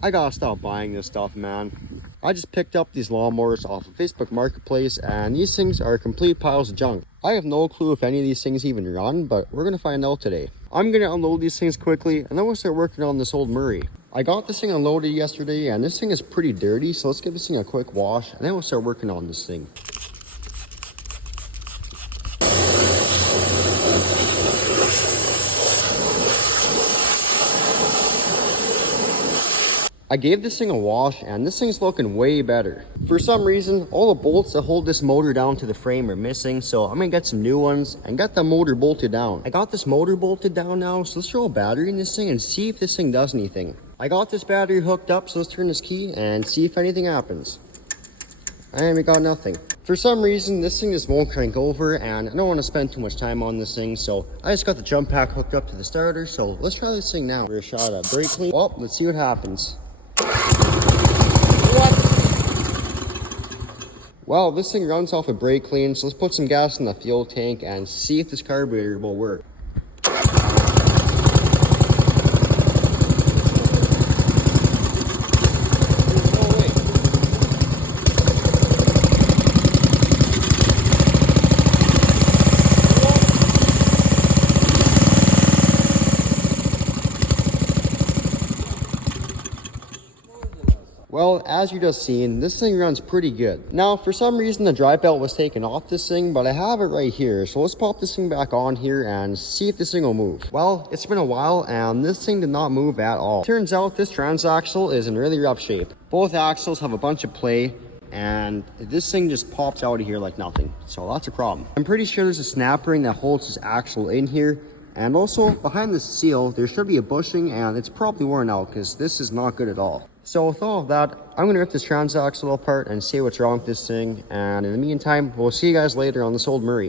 I gotta stop buying this stuff, man. I just picked up these lawnmowers off of Facebook Marketplace, and these things are complete piles of junk. I have no clue if any of these things even run, but we're gonna find out today. I'm gonna unload these things quickly, and then we'll start working on this old Murray. I got this thing unloaded yesterday, and this thing is pretty dirty, so let's give this thing a quick wash, and then we'll start working on this thing. I gave this thing a wash, and this thing's looking way better. For some reason, all the bolts that hold this motor down to the frame are missing, so I'm gonna get some new ones and get the motor bolted down. I got this motor bolted down now, so let's throw a battery in this thing and see if this thing does anything. I got this battery hooked up, so let's turn this key and see if anything happens. And we got nothing. For some reason, this thing just won't crank over, and I don't want to spend too much time on this thing, so I just got the jump pack hooked up to the starter, so let's try this thing now. For a shot at brake clean. Well, let's see what happens. Well, this thing runs off a brake clean, so let's put some gas in the fuel tank and see if this carburetor will work. Well, as you just seen, this thing runs pretty good. Now, for some reason, the dry belt was taken off this thing, but I have it right here. So let's pop this thing back on here and see if this thing will move. Well, it's been a while, and this thing did not move at all. Turns out this transaxle is in really rough shape. Both axles have a bunch of play, and this thing just pops out of here like nothing. So that's a problem. I'm pretty sure there's a snap ring that holds this axle in here. And also, behind the seal, there should be a bushing, and it's probably worn out because this is not good at all. So with all of that, I'm going to rip this transaxle apart and see what's wrong with this thing. And in the meantime, we'll see you guys later on this old Murray.